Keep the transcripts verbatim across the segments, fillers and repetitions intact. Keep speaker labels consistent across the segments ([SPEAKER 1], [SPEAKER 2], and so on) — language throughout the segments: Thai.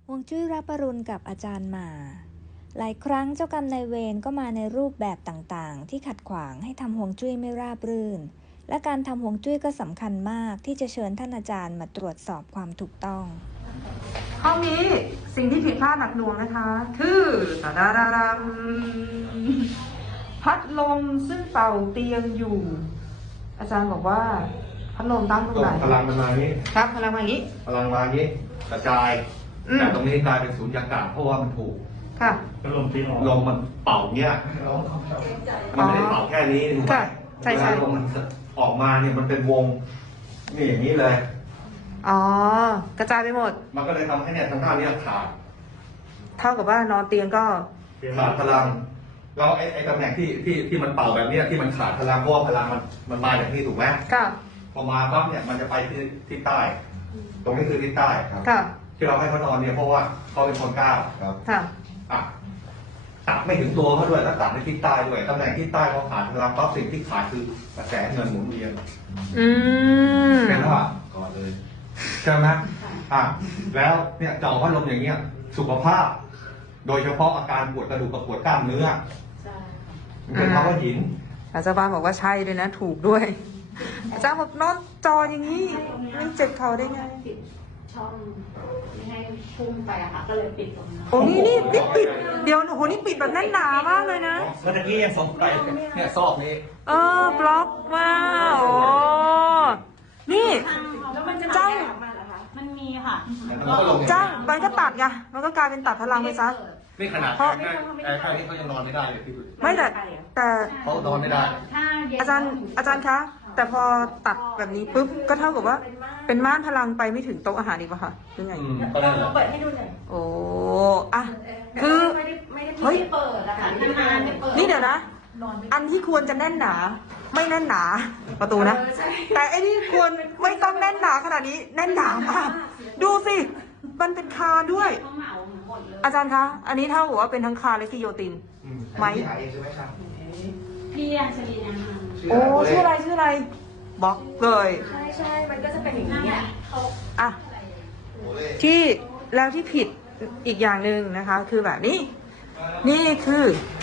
[SPEAKER 1] ฮวงจุ้ยรับปรุณกับอาจารย์หมาหลายครั้งเจ้ากรรมนายเวรก็มาในรูปแบบต่างๆที่ขัดขวางให้ทำฮวงจุ้ยไม่ราบรื่นและการทำฮวงจุ้ยก็สำคัญมากที่จะเชิญท่านอาจารย์มาตรวจสอบความถูกต้อง
[SPEAKER 2] ห้องนี้สิ่งที่ผิดพลาดหนักหน่วงนะคะ คือตาดาดาดามพัดลมซึ่งเป่าเตียงอยู่ อาจารย์บอกว่าพัดลมตั้งตรงไหน
[SPEAKER 3] พลังมันมาอย่างนี้
[SPEAKER 2] ครับพลังมาอย่างนี้
[SPEAKER 3] พลังมาอย่างนี้กระจาย
[SPEAKER 2] อืม
[SPEAKER 3] แต่ตรงนี้กลายเป็นศูนย์ยากาศเพราะว่ามันถูก
[SPEAKER 2] ค่ะ
[SPEAKER 3] ลมตีออกลมมันเป่าเนี้ยมันไม่ได้เป่าแค่นี้ถูกไหม
[SPEAKER 2] ค่ะใช่ใช่
[SPEAKER 3] เวลาลมมันออกมาเนี่ยมันเป็นวงนี่อย่างนี้เลย
[SPEAKER 2] อ๋อกระจายไปหมด
[SPEAKER 3] มันก็เลยทำให้เนี่ยทางด้านเนี้ยขาด
[SPEAKER 2] เท่ากับว่านอนเตียงก็
[SPEAKER 3] ขาดพลังแล้วไอ้ไอ้ตำแหน่งที่ที่ที่มันเป่าแบบเนี้ยที่มันขาดพลังเพราะว่าพลังมันมันมาจากที่ถูกไหม
[SPEAKER 2] ค่ะ
[SPEAKER 3] พอมาปั๊บเนี่ยมันจะไปที่ที่ใต้ ตรงนี้คือที่ใต้ครับ
[SPEAKER 2] ค่ะ
[SPEAKER 3] ที่เราให้เขานอนเนี่ยเพราะว่าเขาเป็นคนก้าวครับ
[SPEAKER 2] ค่ะ
[SPEAKER 3] อ่ะตัดไม่ถึงตัวเขาด้วยแล้วตัดในทิศใต้ด้วยตำแหน่งทิศใต้พอขาดพลังปั๊บสิ่งที่ขาดคือกระแสเงินหมุนเวียน
[SPEAKER 2] อืม
[SPEAKER 3] เป็นแล้วอ่ะก่อนเลยใช่ไหมอ่ะแล้วเนี่ยเจาะพัดลมอย่างเงี้ย สุขภาพ โดยเฉพาะอาการปวดกระดูกกับปวดกล้ามเนื้อมันเป็นภาวะหิน
[SPEAKER 2] อาจารย์บานบอกว่าใช่ด้วยนะ ถูกด้วย อาจารย์บอกนอนจออย่างนี้ไม่เจ็บเข่าได้ไง
[SPEAKER 4] ปิดช่องไม่ให้พุ่งไปอะค่ะก็เลยปิดตรงนั้น
[SPEAKER 2] โอ้นี่นี่นี่ปิด เดี๋ยวโอ้โหนี่ปิดแบบแน่นหนามากเลยนะ
[SPEAKER 3] เมื่อกี้ยังส่งไปเนี่ยซอกนี้
[SPEAKER 2] เออบล็อกมาโอ้นี่
[SPEAKER 4] แล้วมันจะ
[SPEAKER 2] จ้าง
[SPEAKER 4] มาเหรอคะมันมีค่ะ
[SPEAKER 3] มันก็ลง
[SPEAKER 2] จ้างมันก็ตัดไง มันก็กลายเป็นตัดพลังไปซะ
[SPEAKER 3] นี่ขนาด
[SPEAKER 2] เพราะ
[SPEAKER 3] แค่แค่แค่นี้เขายังนอนไม่ได้เลยพี่ดู
[SPEAKER 2] ไม่แต่แต่
[SPEAKER 3] เขานอนไม่ได้
[SPEAKER 4] ถ้าเน
[SPEAKER 2] อาจารย์อาจารย์คะ แต่พอตัดแบบนี้ปุ๊บก็เท่ากับว่า เป็นม่านพลังไปไม่ถึงโต๊ะอาหารอีกป่ะคะหรือไง
[SPEAKER 3] อืมก็นั่นแหละ
[SPEAKER 4] เปิดให้ดูหน่อย
[SPEAKER 2] โอ้อะคือ
[SPEAKER 4] ไม่ได้ไม่ได้
[SPEAKER 2] เฮ้ย
[SPEAKER 4] เปิดอะค่ะนานๆไม่เปิด
[SPEAKER 2] นี่เดี๋ยวนะ อันที่ควรจะแน่นหนา ไม่แน่นหนา ประตูนะ
[SPEAKER 4] เออใช่
[SPEAKER 2] แต่ไอ้นี่ควรไม่ต้องแน่นหนาขนาดนี้ แน่นหนามาก ดูสิ มันเป็นคานด้วย
[SPEAKER 4] เขาเหมาหมดเลย
[SPEAKER 2] อาจารย์คะ อันนี้เท่ากับว่าเป็นทั้งคานและกิโยติน
[SPEAKER 3] อื
[SPEAKER 2] ไหม
[SPEAKER 3] อันนี้หาเองใช่ไหมครับ
[SPEAKER 4] พี่อัญชลีแนะนำ
[SPEAKER 2] โอ้ชื่ออะไรชื่ออะไรบล็อกเลย
[SPEAKER 4] ใช่ใช่มันก็จะเป็นอย่างนี้เขา
[SPEAKER 2] อ่ะ ที่แล้วที่ผิดอีกอย่างหนึ่งนะคะ คือแบบนี้ นี่คือ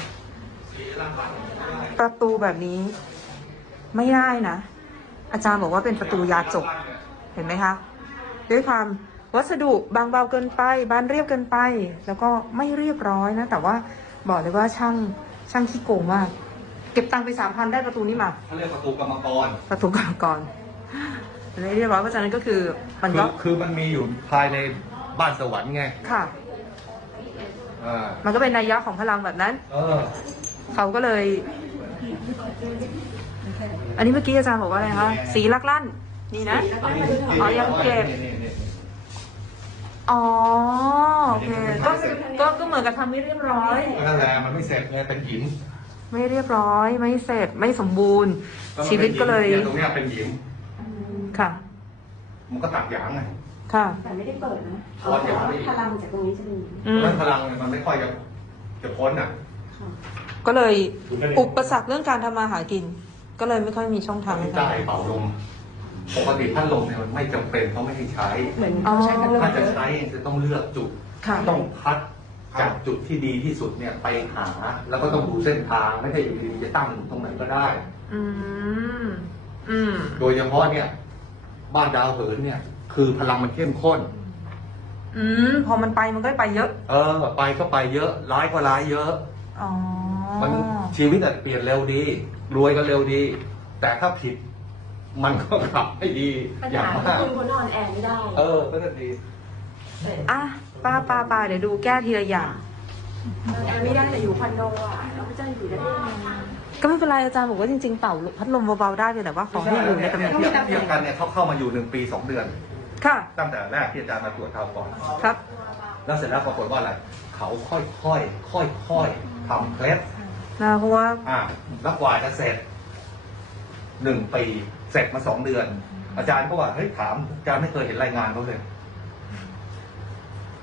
[SPEAKER 2] ประตูแบบนี้ ไม่ได้นะ อาจารย์บอกว่าเป็นประตูยาจก เห็นไหมคะ ด้วยความวัสดุบางเบาเกินไปบานเรียบเกินไป แล้วก็ไม่เรียบร้อยนะ แต่ว่าบอกเลยว่าช่างช่างขี้โกงมาก เก็บตังค์ไปสามพันได้ประตูนี้มา
[SPEAKER 3] เขาเรียกประตูกรรมกร
[SPEAKER 2] ประตูกรรมกรไม่เรียบร้อยเพราะฉะนั้นก็คือมัน
[SPEAKER 3] คื
[SPEAKER 2] ก็
[SPEAKER 3] อคือมันมีอยู่ภายในบ้านสวรรค์ไง
[SPEAKER 2] ค่ะ
[SPEAKER 3] อ่า
[SPEAKER 2] มันก็เป็นนัยยะของพลังแบบนั้น
[SPEAKER 3] เออ
[SPEAKER 2] เขาก็เลย อันนี้เมื่อกี้อาจารย์บอกว่าอะไรคะ สีลักลั่น นี่นะ อ๋อยังเก็บ อ๋อ โอเค ก็ ก็ ก็เหมือนกับทำไม่เรียบร้อย
[SPEAKER 3] นั่นแหละมันไม่เสร็จเลยเป็นหิน
[SPEAKER 2] ไม่เรียบร้อย ไม่เสร็จ ไม่สมบูรณ์
[SPEAKER 3] มัน
[SPEAKER 2] ชีวิตก็เลย
[SPEAKER 3] นี่ตรงเนี้ยเป็นหิน
[SPEAKER 2] ค่ะ
[SPEAKER 3] มันก็ตัดหยางไง
[SPEAKER 2] ค่ะ
[SPEAKER 4] แต่ไม่ได้เปิดนะ
[SPEAKER 3] ถอนอย่างนี้
[SPEAKER 4] พลังจากตรงนี้จะมี
[SPEAKER 2] อืม
[SPEAKER 3] นั้นพลังเนี่ยมันไม่ค่อยจะจะพ้นอ่ะ
[SPEAKER 2] ก็เลย อุปสรรคเรื่องการทำมาหากิน ก็เลยไม่ค่อยมีช่องทาง
[SPEAKER 3] ไม่
[SPEAKER 2] ใน
[SPEAKER 3] ได้
[SPEAKER 2] การ
[SPEAKER 3] เป่าลมปกติพัดลมเนี่ยมันไม่จำเป็นเขาไม่ให้ใช้
[SPEAKER 4] เหมือน
[SPEAKER 2] อ๋อ
[SPEAKER 4] ใช้พัดลม
[SPEAKER 3] ถ้าจะ
[SPEAKER 4] เยอะ
[SPEAKER 3] ใช้จะต้องเลือกจุด
[SPEAKER 2] ค่ะ
[SPEAKER 3] ต้องพัดจากจุดที่ดีที่สุดเนี่ยไปหา แล้วก็ต้องดูเส้นทางไม่ใช่อยู่ดีๆจะตั้งตรงไหนก็ได้
[SPEAKER 2] อืม อืม
[SPEAKER 3] โดยเฉพาะเนี่ย บ้านดาวเหินเนี่ย คือพลังมันเข้มข้น
[SPEAKER 2] อืม พอมันไปมันก็ไปเยอะ
[SPEAKER 3] เออ ไปก็ไปเยอะ ร้ายก็ร้ายเยอะ
[SPEAKER 2] อ๋อ
[SPEAKER 3] มันชีวิตอะเปลี่ยนเร็วดี รวยก็เร็วดี แต่ถ้าผิด มันก็กลับไม่ดี
[SPEAKER 4] ปัญ
[SPEAKER 3] อย่าง
[SPEAKER 4] หาคื
[SPEAKER 3] มา
[SPEAKER 4] อก คุณเขานอนแอร์ไม่ได้
[SPEAKER 3] เออก็จะดี
[SPEAKER 2] อ่ะป้าป้าป้าเดี๋ยวดูแก้ทีละอย่าง
[SPEAKER 4] มันไม่ได้แต่อยู่คอนโดอ่ะเราก็จะอยู่ได้ยังไง
[SPEAKER 2] ก็ไม่เป็นไรอาจารย์บอกว่าจริงๆเป่าพัดลมเบาๆได้เพียงแต่ว่าขอให้อยู่ในตำแหน่ง
[SPEAKER 3] เที
[SPEAKER 2] ที่
[SPEAKER 3] ยบเทียบกันเนี่ยเขาเข้ามาอยู่หนึ่งปีสองเดือน
[SPEAKER 2] ค่ะ
[SPEAKER 3] ตั้งแต่แรกที่อาจารย์มาตรวจเขาก่อน
[SPEAKER 2] ครับ
[SPEAKER 3] แล้วเสร็จแล้วปรากฏว่าอะไร เขาค่อยๆ ค่อยๆทำเคล็ด
[SPEAKER 2] นะเพราะว่า
[SPEAKER 3] อ่าแล้วกว่าจะเสร็จหนึ่งปี เสร็จมาสองเดือน อาจารย์ก็ว่า เฮ้ย ถาม อาจารย์ไม่เคยเห็นรายงานเขาเลย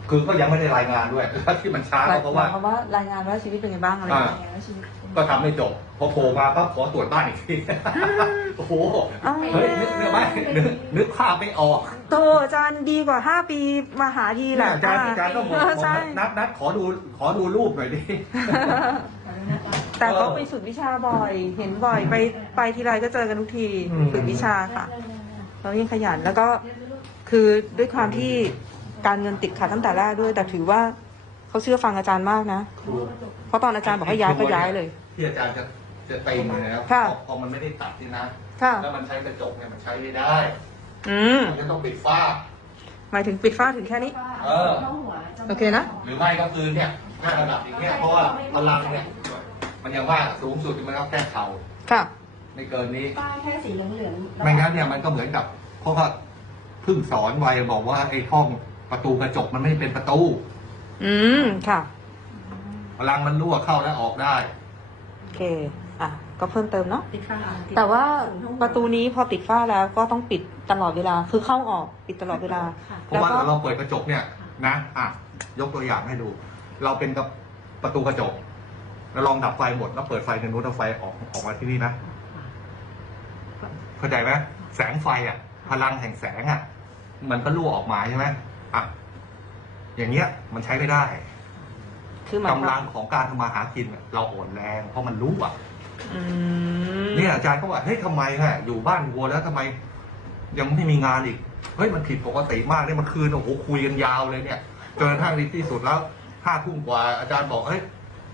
[SPEAKER 3] คือก็ยังไม่ได้รายงานด้วย แล้วที่มันช้าก็เพราะว่า
[SPEAKER 2] เพราะว่ารายงานว่าชีวิตเป็นไงบ้างอะไรอย่างเงี้ยชีวิต
[SPEAKER 3] ก็ทำไม่จบ พอโผล่มาปั๊บขอตรวจบ้านอีกที โอ้โห
[SPEAKER 2] อ้าว
[SPEAKER 3] เฮ้ยนึกนึกไม่นึกนึกภาพไม่ออก
[SPEAKER 2] โตอาจารย์ดีกว่าห้าปีมาหาทีแห
[SPEAKER 3] เนี่ย
[SPEAKER 2] ละ
[SPEAKER 3] อาจารย์อาจารย์ก็บอก
[SPEAKER 2] เออใช่
[SPEAKER 3] นัดนัดขอดูขอดูรูปหน่อยดิ
[SPEAKER 2] แต่ก็ไปฝึกวิชาบ่อย เห็นบ่อยไปไปทีไรก็เจอกันทุกที
[SPEAKER 3] อืม
[SPEAKER 2] ฝึกวิชาค่ะแล้วยิ่งขยันแล้วก็คือด้วยความที่การเงินติดขัดตั้งแต่แรกด้วย แต่ถือว่าเขาเชื่อฟังอาจารย์มากนะ เพราะตอนอาจารย์บอกให้ย้ายก็ย้ายเลย
[SPEAKER 3] ที่อาจารย์จะจะตีมือแล้ว
[SPEAKER 2] ค่ะ
[SPEAKER 3] พอพอมันไม่ได้ตัดนี่นะ
[SPEAKER 2] ค่ะ
[SPEAKER 3] แล้วมันใช้กระจกเนี่ยมันใช้ไม่ได้
[SPEAKER 2] อืม
[SPEAKER 3] มันจะต้องปิดฝ้า
[SPEAKER 2] หมายถึงปิดฝ้าถึงแค่นี้
[SPEAKER 3] เออ
[SPEAKER 2] โอเคนะ
[SPEAKER 3] หรือไม่ก็คือเนี่ยหน้าระดับอย่างเงี้ยเพราะว่าพลังเนี่ย มันยังว่าสูงสุดมันก็แค่เข่า
[SPEAKER 2] ค่ะ
[SPEAKER 3] ไม่เกินนี้
[SPEAKER 4] ป้ายแค่สีเหลืองๆ
[SPEAKER 3] ไม่งั้นเนี่ยมันก็เหมือนกับเพราะว่าเพิ่งสอนไว้บอกว่าไอ้ห้องประตูกระจกมันไม่เป็นประตู
[SPEAKER 2] อืมค่ะ
[SPEAKER 3] พลังมันรั่วเข้าและออกได้
[SPEAKER 2] โอเค อ่ะ ก็เพิ่มเติมเนาะ
[SPEAKER 4] ติดฝ้า
[SPEAKER 2] แต่ว่าประตูนี้พอติดฝ้าแล้วก็ต้องปิดตลอดเวลา คือเข้าออกปิดตลอดเวลา
[SPEAKER 3] เพราะว่าเราเปิดกระจกเนี่ยนะอ่ะยกตัวอย่างให้ดู เราเป็นกับประตูกระจกแล้วลองดับไฟหมดแล้วเปิดไฟในนู้นเอาไฟออกออกมาที่นี่นะเข้าใจไหมแสงไฟอ่ะ พลังแห่งแสงอ่ะ มันก็รั่วออกมาใช่ไหมอ่ะอย่างเงี้ย มันใช้ไม่ได้
[SPEAKER 2] คือหมายความ
[SPEAKER 3] กำลังของการทำมาหากินอะเราอ่อนแรงเพราะมันรู้อ่ะ
[SPEAKER 2] อืม
[SPEAKER 3] เนี่ยอาจารย์ก็ว่าเฮ้ยทำไมฮะอยู่บ้านวัวแล้วทำไม ยังไม่มีงานอีกเฮ้ยมันผิดปกติมากเนี่ยมันคืนโอ้โหคุยกันยาวเลยเนี่ยจนกระทั่งที่สุดแล้วห้าทุ่มกว่าอาจารย์บอกเฮ้ย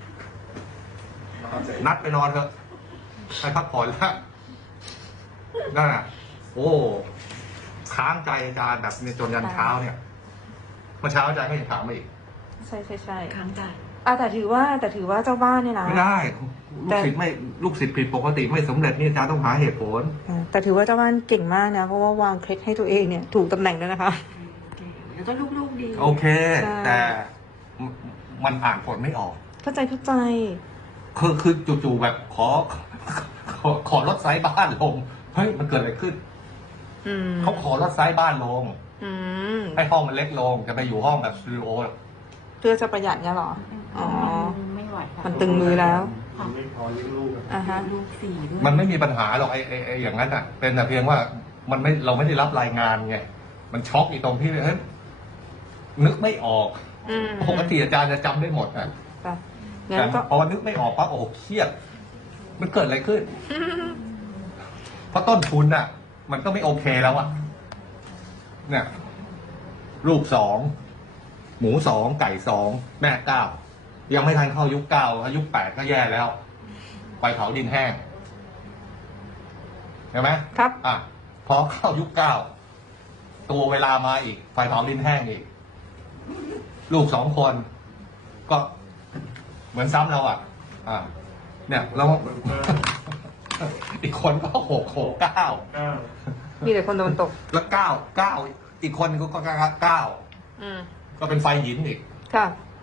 [SPEAKER 3] นัดไปนอนเถอะให้พักผ่อนแล้วนั่นน่ะโอ้ค้างใจอาจารย์แบบเนี่ยจนยันเช้าเนี่ยเมื่อเช้าอาจารย์ก็ยังถามมาอีก
[SPEAKER 2] ใช่ใช่ใช่
[SPEAKER 4] ค้างใจ
[SPEAKER 2] อ่ะแต่ถือว่าแต่ถือว่าเจ้าบ้านเนี่ยนะ
[SPEAKER 3] ไม่ได้ ลูกศิษย์ไม่ลูกศิษย์ผิดปกติไม่สำเร็จนี่อาจารย์ต้องหาเหตุผล
[SPEAKER 2] อ่ะแต่ถือว่าเจ้าบ้านเก่งมากนะ เพราะว่าวางเคล็ดให้ตัวเองเนี่ย ถูกตำแหน่งแล้วนะคะ
[SPEAKER 4] แล้วก็ลูกๆดี
[SPEAKER 3] โอเค
[SPEAKER 2] ใช่
[SPEAKER 3] แต่มันอ่านผลไม่ออก
[SPEAKER 2] เข้าใจเข้าใจ
[SPEAKER 3] คือคือจู่ๆแบบขอ ขอขอลดไซส์บ้านลงเฮ้ยมันเกิดอะไรขึ้น
[SPEAKER 2] อืม
[SPEAKER 3] เขาขอลดไซส์บ้านลง
[SPEAKER 2] อืม
[SPEAKER 3] ให้ห้องมันเล็กลงจะไปอยู่ห้องแบบสตูดิโอ
[SPEAKER 2] เพื่อจะประหยัดเนี่ยเหรอ อ๋อ
[SPEAKER 4] ไม่ไหวค่ะ
[SPEAKER 2] มันตึงมือแล้ว
[SPEAKER 5] ไม่พอเลี้ยงลูกอะ
[SPEAKER 2] อ่าฮะ
[SPEAKER 4] ลูกสี่ด้วย
[SPEAKER 3] มันไม่มีปัญหาหรอกไอ้ไอ้ไอ้อย่างนั้นอ่ะ เป็นแต่เพียงว่ามันไม่เราไม่ได้รับรายงานไงมันช็อกอีกตรงที่เฮ้ยนึกไม่ออก
[SPEAKER 2] อืม
[SPEAKER 3] ปกติอาจารย์จะจำได้หมดอ่ะ
[SPEAKER 2] ค่ะ
[SPEAKER 3] แต่
[SPEAKER 2] งั้นก็
[SPEAKER 3] พอนึกไม่ออกปั๊บโอ้โหเครียดมันเกิดอะไรขึ้น เพราะต้นทุนอ่ะ มันก็ไม่โอเคแล้วอ่ะ เนี่ย ลูกสองหมูสองไก่สองแม่เก้ายังไม่ทันเข้ายุคเก้ายุคแปดก็แย่แล้วไฟเผาดินแห้งเห็นไหม
[SPEAKER 2] ครับ
[SPEAKER 3] อ่ะพอเข้ายุคเก้าตัวเวลามาอีก ไฟเผาดินแห้งอีก ลูกสองคน ก็เหมือนซ้ำเราอ่ะ อ่า เนี่ยแล้ว อีกคนก็หกหกเก้า
[SPEAKER 5] อ้าว
[SPEAKER 2] มีแต่คนโดนตก
[SPEAKER 3] แล้วเก้าเก้าอีกคนก็ก็เก้า
[SPEAKER 2] อืม
[SPEAKER 3] ก็เป็นไฟหยินอีก
[SPEAKER 2] ค่ะ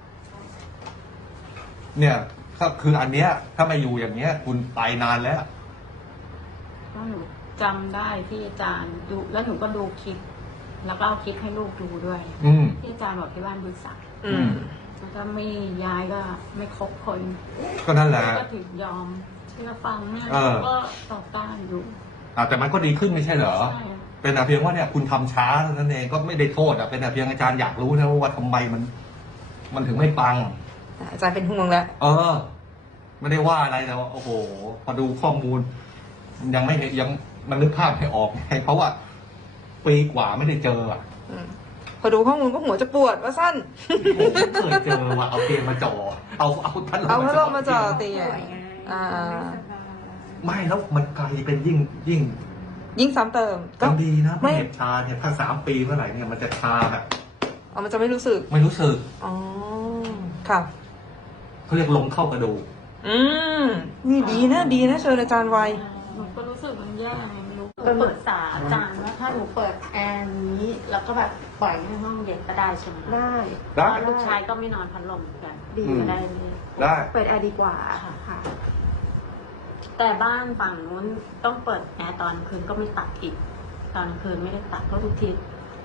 [SPEAKER 3] เนี่ยก็คืออันเนี้ย ถ้าไม่อยู่อย่างเนี้ย คุณไปนานแล้ว
[SPEAKER 6] ก็หนูจำได้ที่อาจารย์ดูแล้วหนูก็ดูคลิป แล้วก็เอาคลิปให้ลูกดูด้วย
[SPEAKER 3] อืม
[SPEAKER 6] ที่อาจารย์บอกที่บ้านบริษัท
[SPEAKER 2] อืม
[SPEAKER 6] แล้วก็ไม่ย้ายก็ไม่ครบคน
[SPEAKER 3] ก็นั่นแหละ
[SPEAKER 6] ก็ถึงยอมเชื่อฟังแม่
[SPEAKER 3] เออ
[SPEAKER 6] ก็ต่อต้านอยู่
[SPEAKER 3] อ่าแต่มันก็ดีขึ้นไม่ใช่เหรอ
[SPEAKER 6] ใช่
[SPEAKER 3] เป็นแต่เพียงว่าเนี่ยคุณทำช้าเท่านั้นเองก็ไม่ได้โทษอ่ะเป็นแต่เพียงอาจารย์อยากรู้นะว่าทำไมมัน มันถึงไม่ปัง
[SPEAKER 2] อาจารย์เป็นห่วงแล้ว
[SPEAKER 3] เออ ไม่ได้ว่าอะไรแต่ว่าโอ้โห พอดูข้อมูล ยังไม่เห็นยังมันนึกภาพไม่ออกไงเพราะว่าปีกว่าไม่ได้เจออ่ะ
[SPEAKER 2] อืมพอดูข้อมูลก็หัวจะปวดว่าสั้น
[SPEAKER 3] ผมไม่เคยเจอว่ะเอาเตียงมาจ่อเอาเอาพัดลม
[SPEAKER 2] เอาพัดลม
[SPEAKER 3] จ่
[SPEAKER 2] มาจ่อเตียงอ่า
[SPEAKER 3] ไม่แล้วมันกลายเป็นยิ่งยิ่ง
[SPEAKER 2] ยิ่งซ้ำเติม ก็
[SPEAKER 3] ก็ดีนะ
[SPEAKER 2] ไม่
[SPEAKER 3] ไม่เห็บชาเนี่ยถ้าสามปีเมื่อไหร่เนี่ยมันจะชาแบบ
[SPEAKER 2] เอามันจะไม่รู้สึก
[SPEAKER 3] ไม่รู้สึก
[SPEAKER 2] อ๋อ ค่ะ
[SPEAKER 3] เขาเรียกลมเข้ากระดูก
[SPEAKER 2] อืม นี่ดีนะ ดีนะเชิญอาจารย์ไว
[SPEAKER 6] หนูก็รู้สึกมันแย่ไงไม่รู้หนูเปิดสาอาจารย์ว่าถ้าหนูเปิดแอร์นี้ แล้วก็แบบปล่อยให้ห้องเย็นก็ได้ใช่ไหม
[SPEAKER 4] ได้
[SPEAKER 3] ได้
[SPEAKER 6] เพราะลูกชายก็ไม่นอนพัดลมเหมือนกัน
[SPEAKER 4] ดี
[SPEAKER 6] ก็ได้เลย
[SPEAKER 3] ได้
[SPEAKER 4] เปิดแอร์ดีกว่าค่ะ
[SPEAKER 6] แต่บ้านฝั่งนู้นต้องเปิดแอร์ตอนคืนก็ไม่ตัดอีก ตอนคืนไม่ได้ตัดเพราะทุกที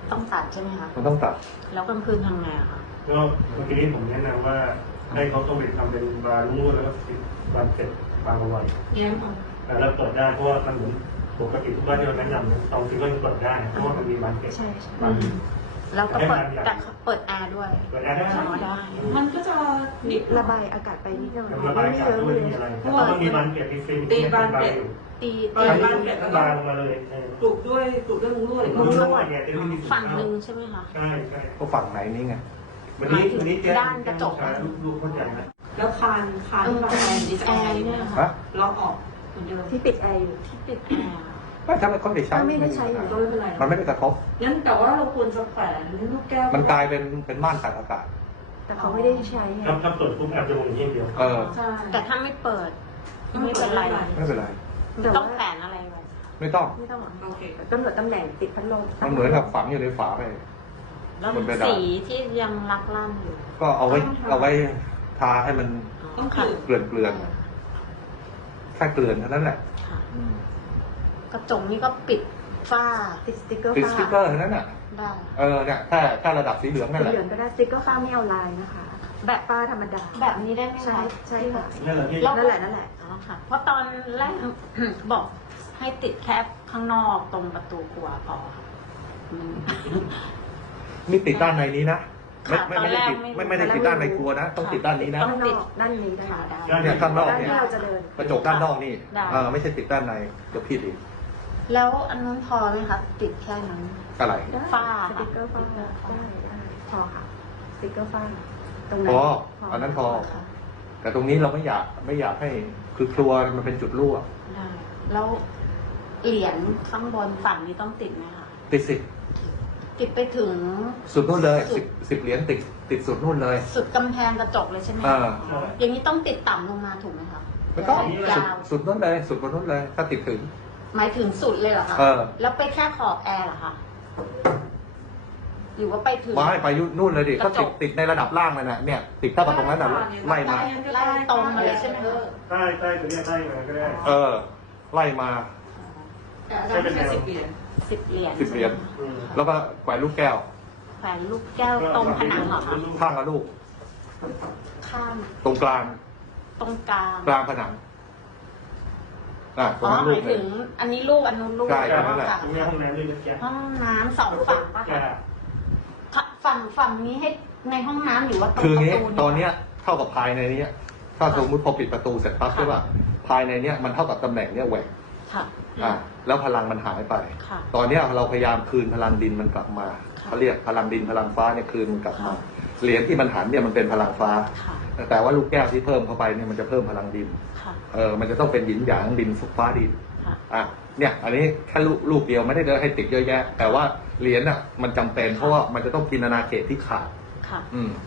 [SPEAKER 6] ต้องตัดใช่ไหมคะ
[SPEAKER 3] มันต้องตัด
[SPEAKER 6] แล้วกลางคืนทำไงอะคะ
[SPEAKER 5] ก็เมื่อกี้นี้ผมแนะนำว่าให้เขาต้องไปทำเป็นบาร์นวดแล้วก็ติดบานเสร็จบางเอาไว้
[SPEAKER 6] เลี้ยงเอา
[SPEAKER 5] อ่าแล้วเปิดได้เพราะว่ามันเหมือนปกติทุกบ้านที่เราแนะนำเนี่ยตองซิงเกิลเปิดได้เพราะว่ามันมีบานเก็บ
[SPEAKER 6] ใช่ใช่
[SPEAKER 5] บาน
[SPEAKER 6] แล้วก็เปิดแต่เปิดแอร์ด้วย
[SPEAKER 5] เปิดแอร์ได้
[SPEAKER 6] อ๋อได้
[SPEAKER 7] มันก็จะนิด
[SPEAKER 2] ระบายอากาศไปนิดหน่อย
[SPEAKER 5] ระบายอากาศด้วยไม่มีอะไรแต่ว่าต้องมีบานเก็บมีฟิล์ม
[SPEAKER 7] ตีบานเกล็ด
[SPEAKER 5] อยู่
[SPEAKER 6] ตี
[SPEAKER 7] เปิ
[SPEAKER 6] ตี
[SPEAKER 7] ดบานเกล็ดแล้วก็
[SPEAKER 5] บานลงมาเลยเออ
[SPEAKER 7] ปลูกด้วยปลูกด้วยมุ้งลวด
[SPEAKER 5] มุ้งลวดเนี่ยจะมี
[SPEAKER 6] ฝั่งหนึ่งใช่ไหมคะ
[SPEAKER 5] ใช่ใช่
[SPEAKER 3] ก็ฝั่งไหนนี่ไง
[SPEAKER 5] วันนี้วันนี้เจ๊
[SPEAKER 6] ด้านกระจก
[SPEAKER 5] ลูกลูกเข้าใจนะ
[SPEAKER 7] แล้วคานคานที่มาแทนดิส
[SPEAKER 6] แอ
[SPEAKER 7] แอ
[SPEAKER 6] ร์
[SPEAKER 7] ร์
[SPEAKER 6] เนี่
[SPEAKER 7] เนี่ย ย
[SPEAKER 6] ค่ะ
[SPEAKER 3] ฮะ
[SPEAKER 7] เราออกเหมือนเดิม
[SPEAKER 2] ที่ปิดแอร์อยู่
[SPEAKER 6] ที่ปิดแอร์
[SPEAKER 3] ไม่ถ้ามันเขาไม่ใช้
[SPEAKER 2] ถ้าไม่ได้ใช้อยู่
[SPEAKER 7] ก็ไม่เป็นไร
[SPEAKER 3] มันไม่ได้กระทบ
[SPEAKER 7] งั้นแต่ว่าเราควรจะแขวนลูกแก้ว
[SPEAKER 3] มันกลายเป็นเป็นม่านตัดอากาศ
[SPEAKER 2] แต่เขาไม่ได้ใช้ไง
[SPEAKER 5] ถ้าถ้าเปิดปุ๊บแอบจะลงอย่างเดียว
[SPEAKER 3] เออ
[SPEAKER 7] ใช่
[SPEAKER 6] แต่ถ้าไม่เปิดไม่เป็นไร
[SPEAKER 3] ไม่เป็นไร
[SPEAKER 2] แต่
[SPEAKER 6] ต้อง
[SPEAKER 2] ว่า
[SPEAKER 6] แขวนอะไรไว้
[SPEAKER 3] ไม่ต้อง
[SPEAKER 2] ไม่ต้องหรอก
[SPEAKER 7] โอเค
[SPEAKER 2] กำหนดตำแหน่งติดพัดลม
[SPEAKER 3] มันเหมือนกับฝังอยู่ในฝาไป
[SPEAKER 6] แล้ว
[SPEAKER 3] บนเพดาน
[SPEAKER 6] สีที่ยังรักลั่นอยู่
[SPEAKER 3] ก็เอาไว้เอาไว้ทาให้มัน
[SPEAKER 7] ต้องคือ
[SPEAKER 3] เกลื่อนเกลื่อนแค่เกลื่อนเท่านั้นแหละ
[SPEAKER 6] ค่ะ กระจกนี่ก็ปิดฝ้า
[SPEAKER 2] ติดสติ๊กเกอร์
[SPEAKER 3] ติดส
[SPEAKER 2] ฝ้า
[SPEAKER 3] ติ๊กเกอร์เท่านั้นน่ะ
[SPEAKER 6] ได้
[SPEAKER 3] เออเนี่ยแค่แค่ระดับสีเหลืองนั่น
[SPEAKER 2] สี
[SPEAKER 3] แหละ
[SPEAKER 2] เหลืองก็ได้สติ๊กเกอร์ฝ้าไม่เอาลายนะคะ
[SPEAKER 6] แบบ
[SPEAKER 2] ฝ้าธรรมดา
[SPEAKER 6] แบบนี้ได้ไหม
[SPEAKER 2] ใช่
[SPEAKER 6] คะ
[SPEAKER 2] ใช่ค่ะ
[SPEAKER 5] นั่นแหละที่
[SPEAKER 2] นั่นแหละนั่นแหละ
[SPEAKER 6] อ๋อค่ะ เพราะตอนแรก บอกให้ติดแค่ข้างนอกตรงประตูครัวพอค่ะอืม
[SPEAKER 3] นี่ติดด้านในนี้นะไม่
[SPEAKER 6] ค่ะ
[SPEAKER 3] ไม่ไม่ได้ติด
[SPEAKER 6] ตอนแรกไม่
[SPEAKER 3] ไม่ไม่ได้ติดด้านในครัวนะ ต้องติดด้านนี้นะ
[SPEAKER 6] ต้
[SPEAKER 2] ข้า
[SPEAKER 6] อง
[SPEAKER 2] งนอกด้านนี้ได้
[SPEAKER 6] ค่ะได้
[SPEAKER 3] เนี่ยข้างนอก
[SPEAKER 2] ด้าน
[SPEAKER 3] เนี่ย
[SPEAKER 2] ที่เราจะเดิน
[SPEAKER 3] กระจกด้านนอกนี่
[SPEAKER 6] ได้
[SPEAKER 3] เออไม่ใช่ติดด้านในเดี๋ยวผิดอีก
[SPEAKER 6] แล้วอันนู้นพอไหมคะติดแค่นั้น
[SPEAKER 3] อะไร
[SPEAKER 2] ได้
[SPEAKER 6] ฝ้า
[SPEAKER 2] สติ๊กเกอร์ฝ้า
[SPEAKER 6] ค่ะ
[SPEAKER 2] ได้ได้พอค่ะสติ๊กเกอร์ฝ้าตรง
[SPEAKER 3] พ
[SPEAKER 2] นั้น
[SPEAKER 3] ออันนั้นพอ
[SPEAKER 6] ค่ะ
[SPEAKER 3] แต่ตรงนี้เราไม่อยากไม่อยากให้คือครัวมันเป็นจุดรั่ว
[SPEAKER 6] ได้แล้วเหรียญข้างบนฝั่งนี้ต้องติดไหมคะ
[SPEAKER 3] ติดสิ
[SPEAKER 6] ติดไปถึง
[SPEAKER 3] สุดนู่นเลย
[SPEAKER 6] สุ
[SPEAKER 3] สิ
[SPEAKER 6] ด
[SPEAKER 3] บสิบเหรียญติดติดสุดนู่นเลย
[SPEAKER 6] สุดกำแพงกระจกเลยใช่ไหม
[SPEAKER 3] อ่า
[SPEAKER 6] อ๋ออย่างนี้ต้องติดต่ำลงมาถูกไหมคะ
[SPEAKER 3] ไม่ต้อง
[SPEAKER 6] ยา
[SPEAKER 3] สุด
[SPEAKER 6] ว
[SPEAKER 3] สุดนู่นเลย สุดบนนู่นเลย ถ้าติดถึง
[SPEAKER 6] หมายถึงสุดเลยเหรอคะ
[SPEAKER 3] เออ
[SPEAKER 6] แล้วไปแค่ขอบแอร์เหรอคะหรือว่าไปถึง
[SPEAKER 3] ไม่ไปยุนู่นเลยดิ
[SPEAKER 6] ก
[SPEAKER 3] ก็
[SPEAKER 6] ระจ
[SPEAKER 3] ติด
[SPEAKER 6] ก
[SPEAKER 3] ติดในระดับล่างเลยนะเนี่ยติดตั้งแต่ตรงนั้นน่ะไล่มา
[SPEAKER 6] ไล่ตรงมาเลยใช่ไหมคะ
[SPEAKER 5] ใต้ใต้ตัวเนี้ยใต้มาก็ได้
[SPEAKER 3] เออ ไล่มา
[SPEAKER 7] แต่อาจารย์แค่สิบเหรียญ
[SPEAKER 6] สิบเหรียญ
[SPEAKER 3] สิบเหรียญ
[SPEAKER 5] อืม
[SPEAKER 3] แล้วก็แขวนลูกแก้ว
[SPEAKER 6] แขวนลูกแก้วตรงผนังเหรอคะ
[SPEAKER 3] ข้างกับลูก
[SPEAKER 6] ข้าง
[SPEAKER 3] ตรงกลาง
[SPEAKER 6] ตรงกลาง
[SPEAKER 3] กลางผนังอ่ะตร
[SPEAKER 6] อ๋
[SPEAKER 3] ง
[SPEAKER 6] อ
[SPEAKER 3] นั้น
[SPEAKER 6] ห
[SPEAKER 3] ลู
[SPEAKER 6] มาก ย
[SPEAKER 3] เล
[SPEAKER 6] ถึ
[SPEAKER 3] ย
[SPEAKER 6] งอันนี้ลูกอันนู้นลูก
[SPEAKER 3] ใช่แค่นั้นแหละ
[SPEAKER 6] ค่ะ
[SPEAKER 5] ตรงนี้ห้องน้ำด้วยนะแก
[SPEAKER 6] ห้องน้ำสองฝั่งปะ
[SPEAKER 5] แก
[SPEAKER 6] คะฝั่งฝั่งนี้ให้ในห้องน้ำหรือว่าตรง
[SPEAKER 3] คือ
[SPEAKER 6] ประ
[SPEAKER 3] งี้
[SPEAKER 6] ตู
[SPEAKER 3] ตอนเนี้ยเท่ากับภายในเนี้ยถ้าสมมติพอปิดประตูเสร็จปั๊บใช่ป่ะภายในเนี้ยมันเท่ากับตำแหน่งเนี้ยแหวก
[SPEAKER 6] ค่ะ
[SPEAKER 3] อ่ะแล้วพลังมันหายไป
[SPEAKER 6] ค่ะ
[SPEAKER 3] ตอนเนี้ยเราพยายามคืนพลังดินมันกลับมา
[SPEAKER 6] ค่ะ
[SPEAKER 3] เขาเรียกพลังดินพลังฟ้าเนี่ยคืนมันกลับมา
[SPEAKER 6] ค่ะ
[SPEAKER 3] เหรียญที่มันหันเนี่ยมันเป็นพลังฟ้า
[SPEAKER 6] ค่ะ
[SPEAKER 3] แต่ว่าลูกแก้วที่เพิ่มเข้าไปเนี่ยมันจะเพิ่มพลังดิน
[SPEAKER 6] ค่ะ
[SPEAKER 3] เออมันจะต้องเป็นหยินหยางดินฟ้าดิน
[SPEAKER 6] ค่ะ
[SPEAKER 3] อ่ะเนี่ยอันนี้แค่ลูกลูกเดียวไม่ได้เลยให้ติดเยอะแยะ แต่ว่าเหรียญอ่ะมันจำเป็นเพราะว่ามันจะต้องกินอาณาเขตที่ขาด
[SPEAKER 6] ค่ะ
[SPEAKER 3] อืม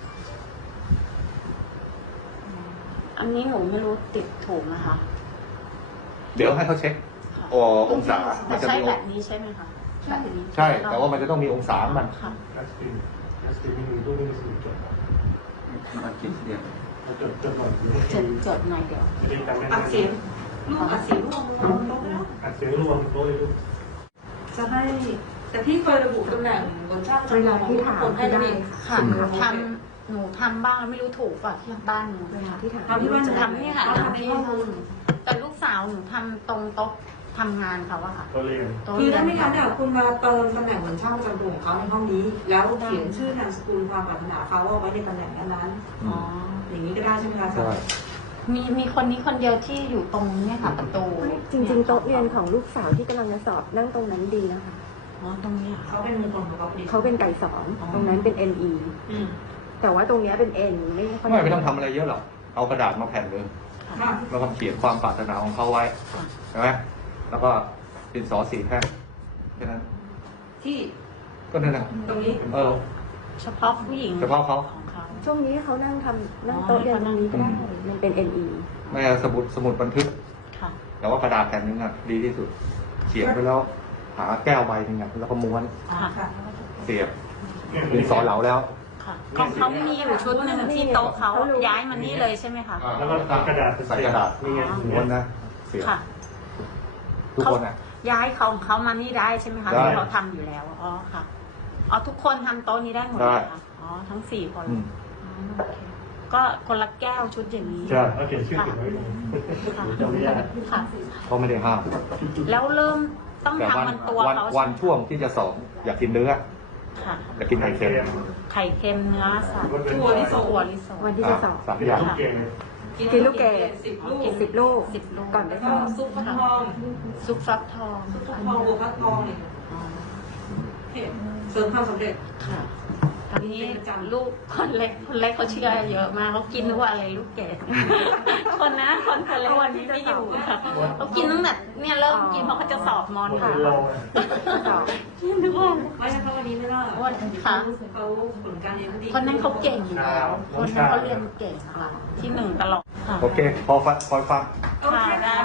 [SPEAKER 6] อันนี้หนูไม่รู้ติดถูกนะคะ
[SPEAKER 3] เดี๋ยวให้เขาเช็ค
[SPEAKER 6] ค่ะ
[SPEAKER 3] อ๋อองศา
[SPEAKER 6] แต่
[SPEAKER 3] มันจะ
[SPEAKER 6] ใช้
[SPEAKER 3] มี
[SPEAKER 6] แบบนี้ใช่ไหมคะแบบนี้
[SPEAKER 3] ใช่ แต่ว่ามันจะต้องมีองศาของมัน
[SPEAKER 6] ค่ะ
[SPEAKER 5] แอสตินแอสตินนี่มีรูปไม่มีสูตรจด
[SPEAKER 3] มันกินเดียว
[SPEAKER 5] เอาจดจดหน่อย
[SPEAKER 6] จดจดหน่อยเดี๋ยว
[SPEAKER 5] ไม่ได้จำแม่น
[SPEAKER 7] อัดเสียงลูกอัดเสียงรวมรวมตรงนั้น
[SPEAKER 5] อัดเสียงรวมโต๊ะเลยลูก
[SPEAKER 7] จะให้ แต่พี่เคยระบุตำแหน่งบนชาติ
[SPEAKER 2] เวลาที่ถาม
[SPEAKER 7] คนให้
[SPEAKER 2] ที่
[SPEAKER 7] ได้
[SPEAKER 2] ได้
[SPEAKER 6] ค่ะ
[SPEAKER 2] ค่ะ
[SPEAKER 6] ทำหนูทำบ้างแล้วไม่รู้ถูกป่ะที่บ้านหนู
[SPEAKER 2] เวลาที่ถาม
[SPEAKER 7] ทำที่บ้าน
[SPEAKER 6] จะทำนี่ค่ะ
[SPEAKER 7] ทำ
[SPEAKER 6] ทำ
[SPEAKER 7] ใน
[SPEAKER 6] ที่
[SPEAKER 7] ห้
[SPEAKER 6] ห้
[SPEAKER 7] อ
[SPEAKER 6] อง งแต่ลูกสาวหนูทำตรงโต๊ะทำงานเขาอะค่ะ
[SPEAKER 5] โต๊ะเรียน
[SPEAKER 6] โต๊ะ
[SPEAKER 7] คือ
[SPEAKER 6] เรีย
[SPEAKER 7] ถ้าไม่งั้นเนี่ยคุณมาเติมตำแหน่งบนช่างประจำตัวของเขาในห้องนี้ แล้วเขียนชื่อนามสกุลความปรารถนาเขาเอาไว้ในตำแหน่งนั้น
[SPEAKER 6] อ๋อ
[SPEAKER 7] ๆอย่างนี้ก็ได้ใช่ไหมคะอาจาร
[SPEAKER 3] ใช่
[SPEAKER 7] ย์
[SPEAKER 6] มีมีคนนี้คนเดียวที่อยู่ตรงเนี้ค่ะประตู
[SPEAKER 2] จริงๆโต๊ะเรียนของลูกสาวที่กำลังจะสอบนั่งตรงนั้นดีนะคะ
[SPEAKER 6] อ๋อตรงนี้
[SPEAKER 7] เขาเป็นมงคลของเขาพอดี
[SPEAKER 2] เขาเป็นไก่สอนตรงนั้นเป็น เอ็น อี
[SPEAKER 7] อืม
[SPEAKER 2] แต่ว่าตรงเนี้ยเป็น N ไม่ค่อย
[SPEAKER 3] ไม่ไม่ต้องทำอะไรเยอะหรอก เอากระดาษมาแผ่นหนึ่ง
[SPEAKER 7] ค่ะ
[SPEAKER 3] แล้วก็เขียนความปรารถนาของเขาไว้ใช่ไหมแล้วก็ดินสอสีแท่งแค่นั้น
[SPEAKER 7] ที่
[SPEAKER 3] ก็นั่นแหละ
[SPEAKER 7] ตรงนี้
[SPEAKER 3] เออ
[SPEAKER 6] เฉพาะผู้หญิง
[SPEAKER 3] เฉพาะเขา
[SPEAKER 6] ของเขา
[SPEAKER 2] ช่วงนี้เขานั่งทำนั่งโต๊ะเรียนตรงนี้ก็ได้มันเป็น เอ็น อี
[SPEAKER 3] ไม่เอาสมุดสมุดบันทึก
[SPEAKER 6] ค่ะ
[SPEAKER 3] แต่ว่ากระดาษแผ่นนึงอ่ะดีที่สุด เขียนไปแล้ว หาแก้วใบหนึงอ่ะแล้วก็ม้วน
[SPEAKER 6] ค่ะ
[SPEAKER 7] ค่ะ
[SPEAKER 3] เสียบดินสอเหลาแล้ว
[SPEAKER 6] ค่ะของเขามีอยู่ชุดหนึ่งที่โต๊ะเขาย้ายมานี่เลยใช่ไหมคะ
[SPEAKER 5] แล้วก็ทำกระดาษ
[SPEAKER 3] ใส่กระดาษ
[SPEAKER 5] นี่ไง
[SPEAKER 3] ม้วนนะเสียบ
[SPEAKER 6] ค่ะ
[SPEAKER 3] ทุกคนอ่ะ
[SPEAKER 6] ย้ายของเขามานี่ได้ใช่ไหมคะ
[SPEAKER 3] ได้
[SPEAKER 6] ที่เราทำอยู่แล้ว อ๋อค่ะอ๋อทุกคนทำโต๊ะนี้ได้หมดเลยค่ะอ๋อทั้งสี่คน
[SPEAKER 3] อืม
[SPEAKER 6] อ๋อโอเคก็คนละแก้วชุดอย่างนี้
[SPEAKER 5] ใช่เขาเขียนชื่อเก็บไว้
[SPEAKER 6] ค่ะ
[SPEAKER 5] เดี๋ยวไม่ยาก
[SPEAKER 6] ค่ะ
[SPEAKER 3] เขาไม่ได้ห้าม
[SPEAKER 6] แล้วเริ่มต้อง
[SPEAKER 3] แต่วัน
[SPEAKER 6] ทำมันตัว
[SPEAKER 3] วัน
[SPEAKER 6] เขา
[SPEAKER 3] วันช่วงที่จะสอนอยากกินเนื้อ
[SPEAKER 6] ค่ะ
[SPEAKER 3] อยากกินไข่เค็ม
[SPEAKER 6] ไข่เค็มเนื้อสัตว์
[SPEAKER 7] ถั่วลิสง
[SPEAKER 6] ถั่วลิสง
[SPEAKER 8] วันที่จะสอบ
[SPEAKER 3] สามอย่าง
[SPEAKER 5] ทุกเกณฑ์
[SPEAKER 8] กินลูกเกด
[SPEAKER 7] สิบลูก
[SPEAKER 8] สิบลูก
[SPEAKER 6] สิบลูก
[SPEAKER 8] ก่อนไปส
[SPEAKER 7] ก็
[SPEAKER 8] อบ
[SPEAKER 7] ซุปฟักทอง
[SPEAKER 6] ซุปฟักทอง
[SPEAKER 7] ซุปฟั
[SPEAKER 6] ค่ะ
[SPEAKER 7] กทองบัวฟักทองเนี่ย
[SPEAKER 6] อ๋อ
[SPEAKER 7] เห็นเสริมความสำเร็จ
[SPEAKER 6] ค่ะตอนนี้ลูกคนเล็กคนเล็กเขาเชื่อเยอะมากเขากินว่าอะไรลูกเกด คนนะคนคนเล็กวันนี้ไม่อยู่ค่ะเขากินตั้งแต่เนี่ยเริ่มกินเพราะเขาจะสอบมอน
[SPEAKER 5] หมด
[SPEAKER 6] ค่ะ
[SPEAKER 5] เป็นโล
[SPEAKER 8] สอบ
[SPEAKER 6] กินทุกวัน
[SPEAKER 7] ไม่ใช่เขาวันนี้ไม่รอด
[SPEAKER 6] วันค่ะ
[SPEAKER 7] เขาผลการเรียนเขาดี
[SPEAKER 6] คนนั้นเขาเก่งอยู่แล้วคนนั้นเขาเรียนเก่งค่ะที่หนึ่งตลอดค่ะ
[SPEAKER 3] โอเค พอฟังพอฟัง
[SPEAKER 6] ค่ะได้